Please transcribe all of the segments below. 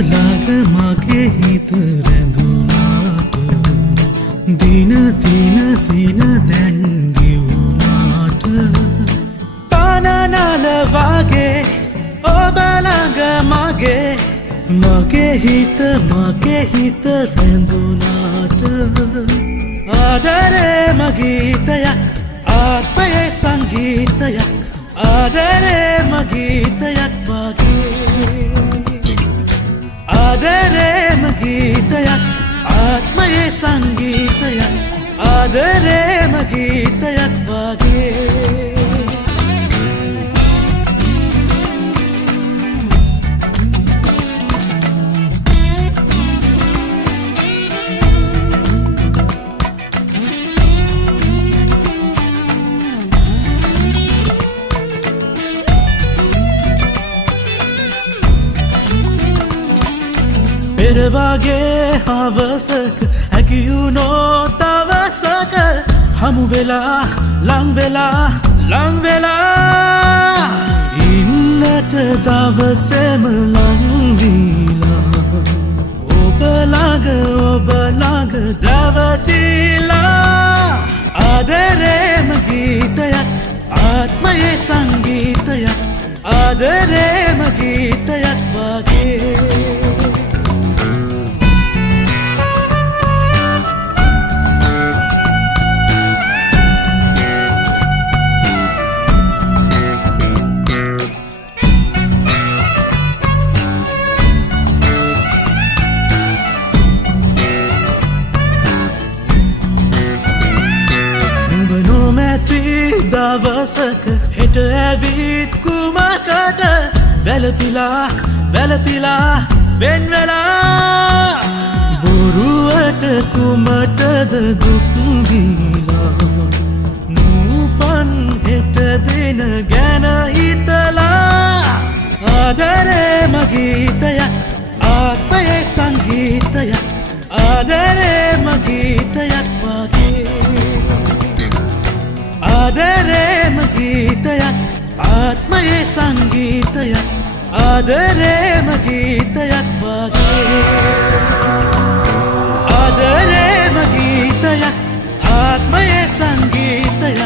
ළඟ මගේ හිත රැඳුනාට දින දින දින දැන් ගිවුනාට පානනල වගේ ඔබ ළඟ මගේ හිත රැඳුනාට ආදරේම ගීතයක් ආත්මයේ සංගීතයක් ආදරේම ගීතයක් වගේ ආදරේම ගීතයක් ආත්මයේ සංගීතයක් ආදරේම ගීතයක් වගේ පෙරවාගේ හවසක හැකියුනෝ දවසක හමුවෙලා ලංවෙලා ඉන්නට දවසෙම ලංවීලා ඔබ ළඟ දැවටිලා ආදරේම ගීතයක් ආත්මයේ සංගීතයක් ආදරේම ගීතයක් වගේ දවසක හෙට ඇවිත් කුමකට වැළපිලා වෙන්වෙලා බොරුවට කුමටද දුක් දීලා නූපන් හෙට දින ගැන හිතලා ආදරේම ගීතයක් ආත්මයේ සංගීතයක් ආදරේම ගීතයක් වගේ ආදරේම ගීතයක් ආත්මයේ සංගීතයක් ආදරේම ගීතයක් වගේ ආදරේම ගීතයක් ආත්මයේ සංගීතයක්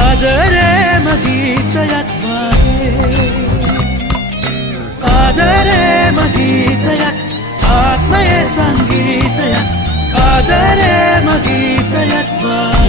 ආදරේම ගීතයක් වගේ ආදරේම ගීතයක් ආත්මයේ සංගීතයක් ආදරේම ගීතයක් වගේ